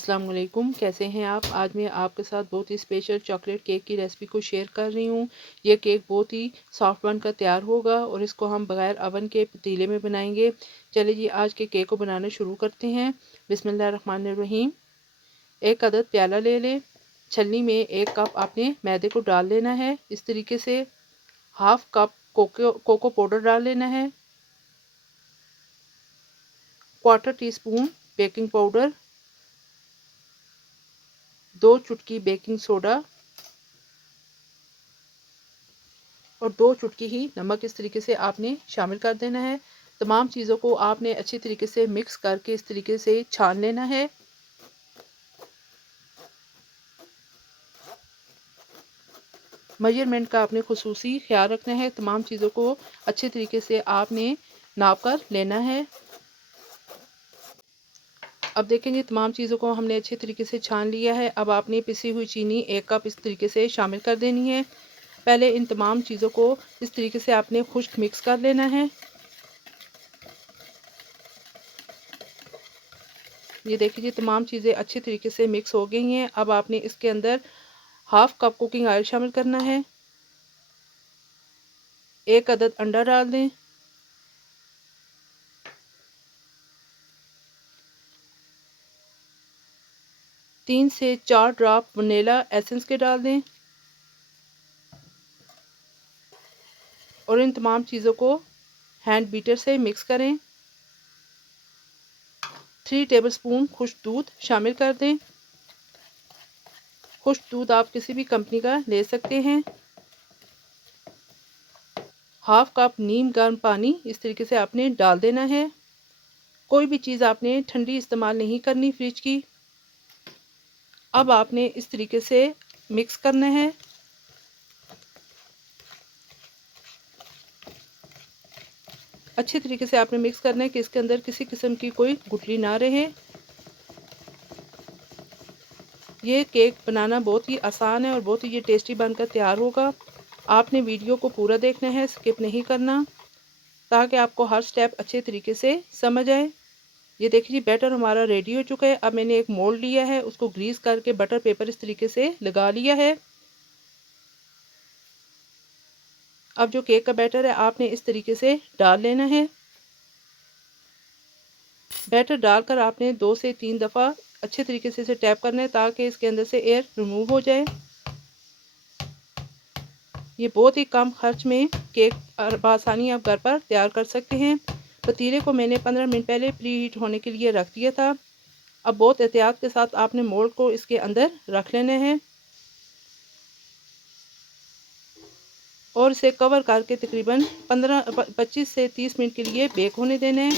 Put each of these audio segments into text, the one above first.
अस्सलाम वालेकुम, कैसे हैं आप। आज मैं आपके साथ बहुत ही स्पेशल चॉकलेट केक की रेसिपी को शेयर कर रही हूँ। ये केक बहुत ही सॉफ्ट बनकर तैयार होगा और इसको हम बगैर अवन के पतीले में बनाएंगे। चलिए जी आज के केक को बनाना शुरू करते हैं। बिस्मिल्लाहिर्रहमानिर्रहीम। एक अदद प्याला ले लें। छलनी में 1 कप आपने मैदे को डाल लेना है। इस तरीके से हाफ कप कोको पाउडर डाल लेना है। 1/4 टीस्पून बेकिंग पाउडर, 2 चुटकी बेकिंग सोडा और 2 चुटकी ही नमक इस तरीके से आपने शामिल कर देना है। तमाम चीज़ों को आपने अच्छी तरीके से मिक्स करके इस तरीके से छान लेना है। मेजरमेंट का आपने खुसूसी ख्याल रखना है। तमाम चीज़ों को अच्छे तरीके से आपने नाप कर लेना है। अब देखेंगे तमाम चीज़ों को हमने अच्छे तरीके से छान लिया है। अब आपने पिसी हुई चीनी 1 कप इस तरीके से शामिल कर देनी है। पहले इन तमाम चीज़ों को इस तरीके से आपने खुश्क मिक्स कर लेना है। ये देखिए जी तमाम चीज़ें अच्छे तरीके से मिक्स हो गई हैं। अब आपने इसके अंदर हाफ कप कुकिंग ऑयल शामिल करना है। 1 अदद अंडा डाल दें। 3 से 4 ड्रॉप वनीला एसेंस के डाल दें और इन तमाम चीज़ों को हैंड बीटर से मिक्स करें। 3 टेबलस्पून खुश्क दूध शामिल कर दें। खुश्क दूध आप किसी भी कंपनी का ले सकते हैं। हाफ कप नीम गर्म पानी इस तरीके से आपने डाल देना है। कोई भी चीज़ आपने ठंडी इस्तेमाल नहीं करनी फ्रिज की। अब आपने इस तरीके से मिक्स करना है। अच्छे तरीके से आपने मिक्स करना है कि इसके अंदर किसी किस्म की कोई गुठली ना रहे। ये केक बनाना बहुत ही आसान है और बहुत ही ये टेस्टी बनकर तैयार होगा। आपने वीडियो को पूरा देखना है, स्किप नहीं करना, ताकि आपको हर स्टेप अच्छे तरीके से समझ आए। ये देखिए जी बैटर हमारा रेडी हो चुका है। अब मैंने एक मोल्ड लिया है, उसको ग्रीस करके बटर पेपर इस तरीके से लगा लिया है। अब जो केक का बैटर है आपने इस तरीके से डाल लेना है। बैटर डालकर आपने 2 से 3 दफ़ा अच्छे तरीके से इसे टैप करना है ताकि इसके अंदर से एयर रिमूव हो जाए। ये बहुत ही कम खर्च में केक बआसानी आप घर पर तैयार कर सकते हैं। पतीले को मैंने 15 मिनट पहले प्री हीट होने के लिए रख दिया था। अब बहुत एहतियात के साथ आपने मोल्ड को इसके अंदर रख लेना है और इसे कवर करके तकरीबन 25 से 30 मिनट के लिए बेक होने देना है।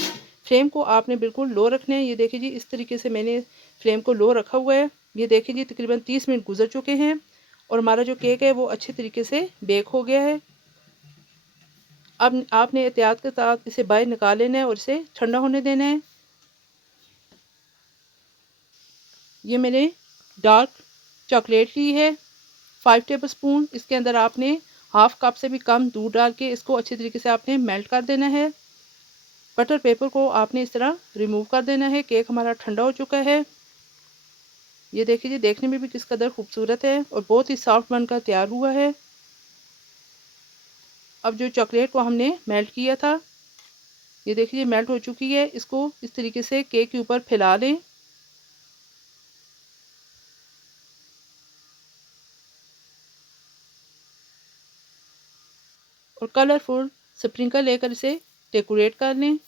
फ्लेम को आपने बिल्कुल लो रखना है। ये देखिए जी इस तरीके से मैंने फ्लेम को लो रखा हुआ है। ये देखिए जी तकरीबन 30 मिनट गुजर चुके हैं और हमारा जो केक है वो अच्छे तरीके से बेक हो गया है। अब आपने एहतियात के साथ इसे बाहर निकाल लेना है और इसे ठंडा होने देना है। ये मैंने डार्क चॉकलेट ली है 5 टेबलस्पून। इसके अंदर आपने हाफ कप से भी कम दूध डाल के इसको अच्छे तरीके से आपने मेल्ट कर देना है। बटर पेपर को आपने इस तरह रिमूव कर देना है। केक हमारा ठंडा हो चुका है। ये देखिए जी देखने में भी किस कदर खूबसूरत है और बहुत ही सॉफ्ट बनकर तैयार हुआ है। अब जो चॉकलेट को हमने मेल्ट किया था ये देखिए मेल्ट हो चुकी है। इसको इस तरीके से केक के ऊपर फैला लें और कलरफुल स्प्रिंकल लेकर इसे डेकोरेट कर लें।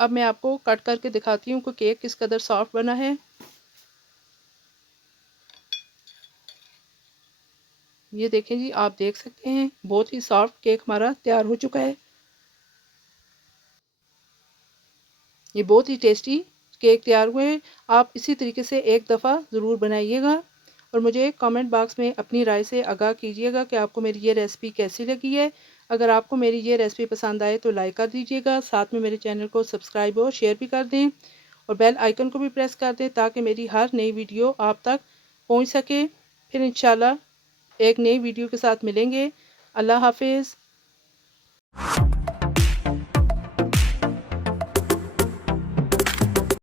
अब मैं आपको कट करके दिखाती हूँ कि केक किस कदर सॉफ्ट बना है। ये देखें जी आप देख सकते हैं बहुत ही सॉफ्ट केक हमारा तैयार हो चुका है। ये बहुत ही टेस्टी केक तैयार हुए हैं। आप इसी तरीके से एक दफ़ा ज़रूर बनाइएगा और मुझे कमेंट बॉक्स में अपनी राय से आगाह कीजिएगा कि आपको मेरी ये रेसिपी कैसी लगी है। अगर आपको मेरी ये रेसिपी पसंद आए तो लाइक कर दीजिएगा, साथ में मेरे चैनल को सब्सक्राइब और शेयर भी कर दें और बेल आइकन को भी प्रेस कर दें ताकि मेरी हर नई वीडियो आप तक पहुँच सके। फिर इंशाल्लाह एक नई वीडियो के साथ मिलेंगे। अल्लाह हाफिज़।